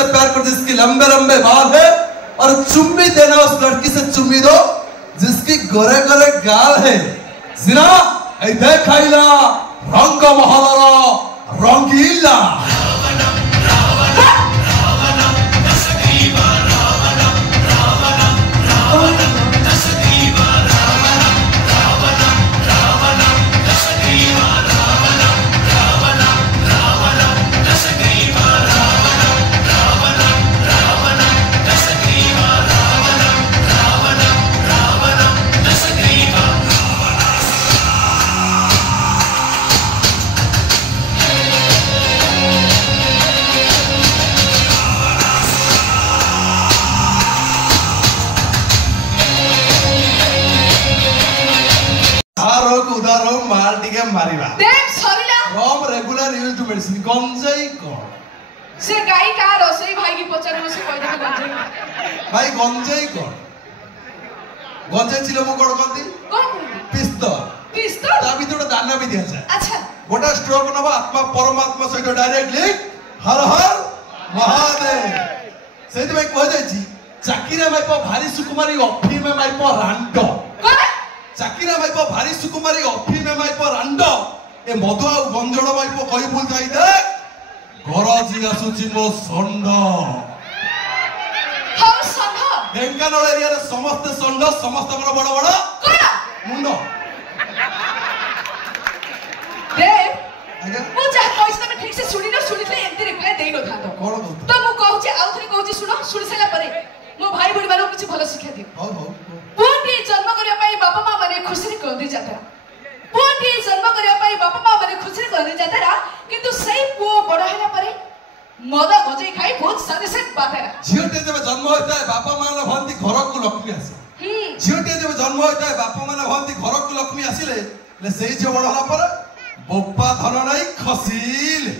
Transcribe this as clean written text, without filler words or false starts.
से प्यार कर जिसकी लंबे लंबे बाल है, और चुम्मी देना उस लड़की से चुम्मी दो जिसकी गोरे गोरे गाल है। सिना ऐ देखाइला रंग महलरा रंगीला। मारिबा देख सरिला रम रेगुलर यूज टू मेडिसिन गंजाई कोन से गाई का रसोई भाई की पचारे से कह दे गंजाई भाई गंजाई कोन गंजाई चिलो मो कोन कोन पिस्तल पिस्तल ता भीतर दाना भी दिया जाए। अच्छा गोटा स्ट्रोक नबा आत्मा परमात्मा सहित डायरेक्टली हर हर महादेव सेति भाई कह जाय छी चाकीरा माइप भारी सुकुमारी ऑफी में माइप रांडो कोन चाकीरा माइप भारी सुकुमारी ऑफी में माइप रांडो ए मधुआ गंजड़ माइप कहि भूल जाई दे गरजी आसुची मो संड हां संड ढेंकानाल एरिया रे समस्त संड समस्त बड़ बड़ बड़ कोन मुंडो दे आगे मु जा कहि तमे ठीक से सुनी न सुनिले एंती रिप्लाई देई न थातो कोन कहू तो मु कहू छी आउथरे कहू छी सुनो सुनि सला परे मो भाई बड़ी वालों किछ भलो शिक्षा दियो हो हो पुटी जन्म करिया पाई बापा मां माने खुशी करदी जाता पुटी जन्म करिया पाई बापा मां माने खुशी करदी जाता किंतु सही पो बड़ हैला परे मदा गजई खाई बहुत सारे से बातेरा झियोटे जब जन्म होता है बापा मां ने भंती घर को लक्ष्मी आसे झियोटे जब जन्म होता है बापा मां ने भंती घर को लक्ष्मी आसिले ले सेही जे बड़ होला पर बोपा धन नाही खसीले